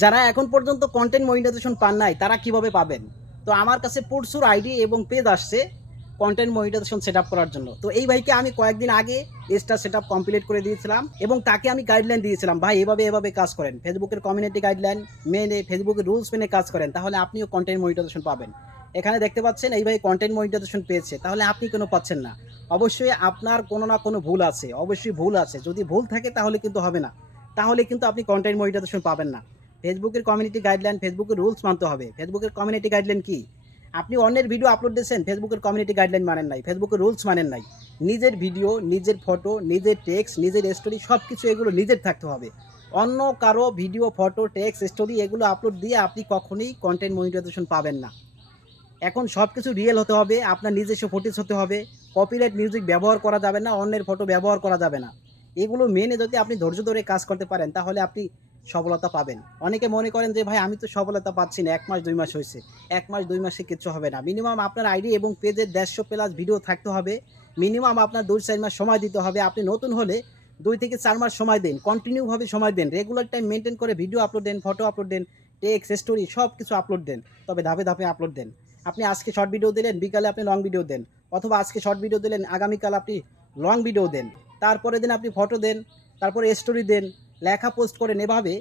যারা এখন পর্যন্ত কন্টেন্ট মনিটাইজেশন পান নাই তারা কিভাবে পাবেন? তো আমার কাছে প্রচুর আইডি এবং পেজ আসছে কন্টেন্ট মনিটাইজেশন সেটআপ করার জন্য। তো এই ভাইকে আমি কয়েকদিন আগে পেজটা সেটআপ কমপ্লিট করে দিয়েছিলাম এবং তাকে আমি গাইডলাইন দিয়েছিলাম, ভাই এভাবে কাজ করেন। ফেসবুকের কমিউনিটি গাইডলাইন মেনে ফেসবুকের রুলস মেনে কাজ করেন, তাহলে আপনিও কন্টেন্ট মনিটাইজেশন পাবেন। এখানে দেখতে পাচ্ছেন এই ভাই কন্টেন্ট মনিটাইজেশন পেয়েছে, তাহলে আপনি কেন পাচ্ছেন না? অবশ্যই আপনার কোনো না কোনো ভুল আছে, অবশ্যই ভুল আছে। যদি ভুল থাকে তাহলে কিন্তু হবে না। তাহলে কিন্তু আপনি কন্টেন্ট মনিটাইজেশন পাবেন না। ফেসবুকের কমিউনিটি গাইডলাইন, ফেসবুকের রুলস মানতে হবে। ফেসবুকের কমিউনিটি গাইডলাইন কি? আপনি অন্যের ভিডিও আপলোড দিয়েছেন, ফেসবুকের কমিউনিটি গাইডলাইন মানেন নাই, ফেসবুকের রুলস মানেন নাই। নিজের ভিডিও, নিজের ফটো, নিজের টেক্সট, নিজের স্টোরি সব কিছু এগুলো নিজের থাকতে হবে। অন্য কারো ভিডিও, ফটো, টেক্সট, স্টোরি এগুলো আপলোড দিয়ে আপনি কখনোই কন্টেন্ট মনিটাইজেশন পাবেন না। এখন সব কিছু রিয়েল হতে হবে, আপনার নিজস্ব ফুটেজ হতে হবে, কপিরাইট মিউজিক ব্যবহার করা যাবে না, অন্যের ফটো ব্যবহার করা যাবে না। এগুলো মেনে যদি আপনি ধৈর্য ধরে কাজ করতে পারেন তাহলে আপনি সফলতা পাবেন। অনেকে মনে করেন যে ভাই আমি তো সফলতা পাচ্ছি না, ১ মাস ২ মাস হয়েছে। ১ মাস ২ মাসে কিচ্ছু হবে না। মিনিমাম আপনার আইডি এবং পেজের ১৫০ প্লাস ভিডিও থাকতে হবে। মিনিমাম আপনার ২-৪ মাস সময় দিতে হবে। আপনি নতুন হলে ২ থেকে ৪ মাস সময় দেন। কন্টিনিউভাবে সময় দেন। রেগুলার টাইম মেইনটেইন করে ভিডিও আপলোড দেন, ফটো আপলোড দেন, টেক্সট, স্টোরি সব কিছু আপলোড দেন। তবে ধাপে ধাপে আপলোড দেন। আপনি আজকে শর্ট ভিডিও দিলেন, বিকালে আপনি লং ভিডিও দেন। অথবা আজকে শর্ট ভিডিও দিলেন, আগামীকাল আপনি লং ভিডিও দেন। তারপরের দিন আপনি ফটো দেন, তারপরে স্টোরি দেন, লেখা পোস্ট করেন। এভাবে